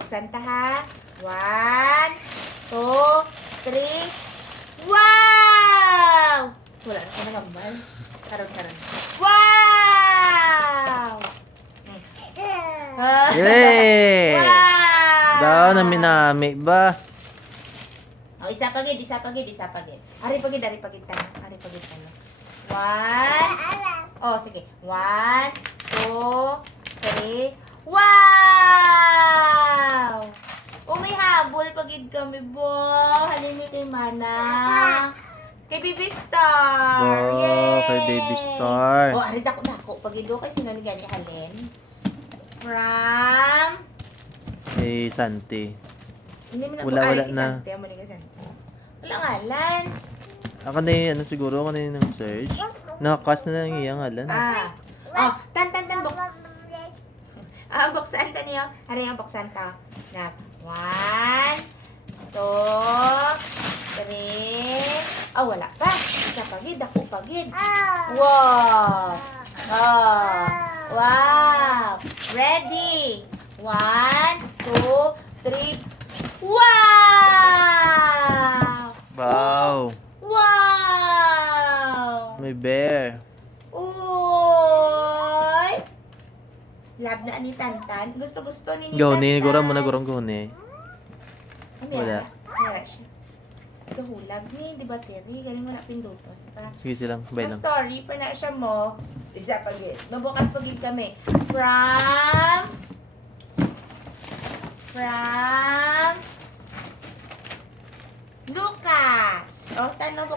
Buksan ta ha. 1, 2, 3. Wow! Wala na ka nangambal. Karon. Wow! Yay! Wow! Daw na minami ba? Oh, isa pagid. Ari pagid tanong. 1. Oh, sige. 1, 2, 3. Wow! May habol pagid kami, bo. Halini kay Mana. Kay Baby Star. Bo, Yay! kay Baby Star. Oh, ari dako pagid do kay sino ni gani halin. From Eh, Santi. Hindi mo na Wala na. Sante, mo ni Sante. Wala ngalan. Ako na ano siguro, ako na yung search. Nakakas na lang yung ngalan. Oh, tan box. Buksan ta niyo. Hari ang buksan ta. Na 1, 2, 3. Oh, wala pa. Isa pagid, dako pagid. Wow. Oh. Wow. Ready. 1, 2, 3. Wow! Wow! Wow! May bear. Uy! Love na ani Tantan. Gusto ni Gawni, Tantan. gura mo na gurang gawni. Wala. Wala siya. Gahulag ni, di ba, Terry? Galing wala pinduton. Pa. Sige silang, bay lang. Story, pa na siya mo. Isa pagid. Mabukas pagid kami. From Lucas. Oh, tanong,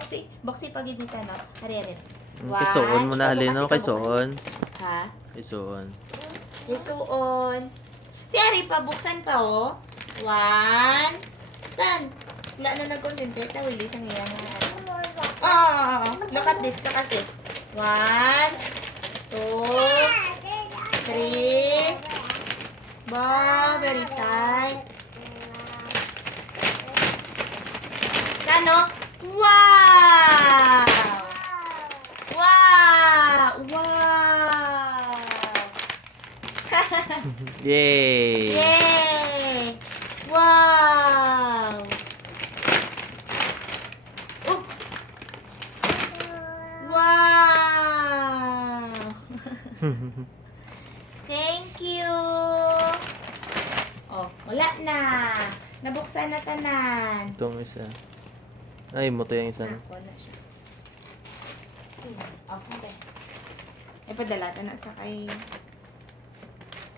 boxy pagid ni tanong. Hari. Kay Soon mo na halino, kay Soon. Ha? Kay Soon. Isuon. Tiari pa, buksan pa, oh. 1. Tan. Wala na nag-concentrate na, Willie, sa ngayang Look at this. 1, 2, 3. Ba, very tight. Kano? Wow! Yay! Yay! Wow! Oh! Wow! Thank you! Oh, wala na. Nabuksan na tanan. Itong isa. Ay, mo to yung isa. Ako na siya. Okay. Ipadala ta na sa kay